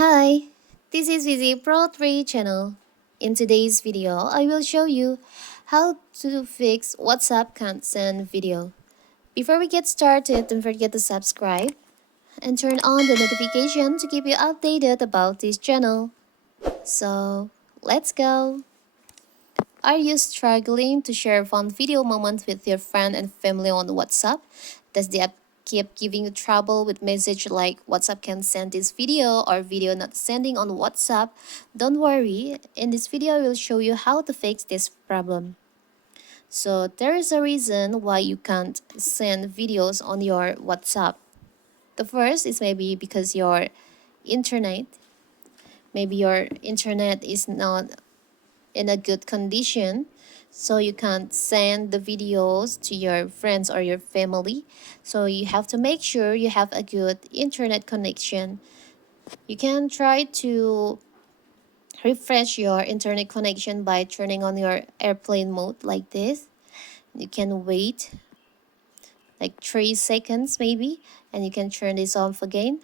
Hi, this is Vizi Pro 3 channel. In today's video, I will show you how to fix WhatsApp can't send video. Before we get started, don't forget to subscribe and turn on the notification to keep you updated about this channel. So, let's go! Are you struggling to share fun video moments with your friend and family on WhatsApp? Does the app keep giving you trouble with message like WhatsApp can send this video or video not sending on WhatsApp? Don't worry, in this video I will show you how to fix this problem. So there is a reason why you can't send videos on your WhatsApp. The first is maybe because your internet, maybe your internet is not in a good condition, so you can't send the videos to your friends or your family. So you have to make sure you have a good internet connection. You can try to refresh your internet connection by turning on your airplane mode like this. You can wait like 3 seconds maybe, and you can turn this off again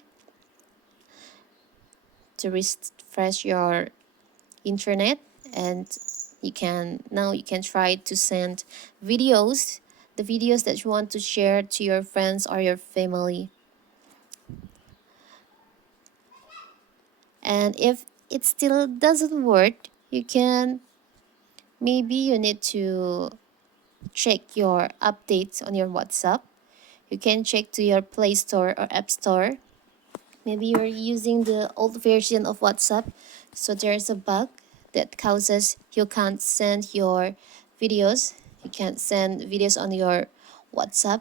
to refresh your internet. And you can try to send videos, the videos that you want to share to your friends or your family. And if it still doesn't work, you need to check your updates on your WhatsApp. You can check to your Play Store or App Store. Maybe you're using the old version of WhatsApp, so there's a bug that causes you can't send your videos. You can't send videos on your WhatsApp.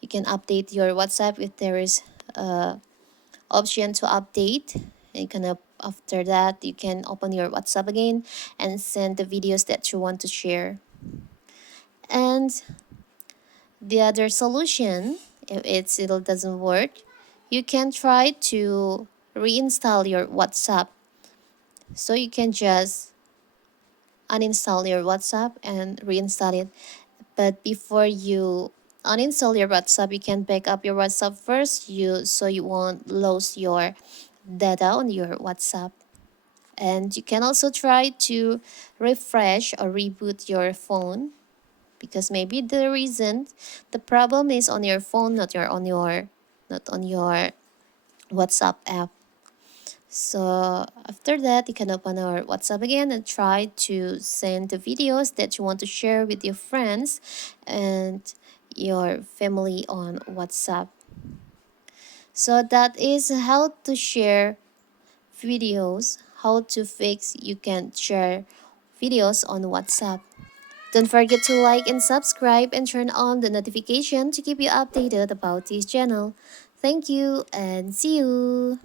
You can update your WhatsApp if there is a option to update. And you can after that you can open your WhatsApp again and send the videos that you want to share. And the other solution, if it still doesn't work, you can try to reinstall your WhatsApp. So you can just uninstall your WhatsApp and reinstall it. But before you uninstall your WhatsApp, you can back up your WhatsApp first, so you won't lose your data on your WhatsApp. And you can also try to refresh or reboot your phone, because maybe the problem is on your phone, not on your WhatsApp app. So after that, you can open our WhatsApp again and try to send the videos that you want to share with your friends and your family on WhatsApp. So that is how to share videos, how to fix you can share videos on WhatsApp. Don't forget to like and subscribe and turn on the notification to keep you updated about this channel. Thank you and see you.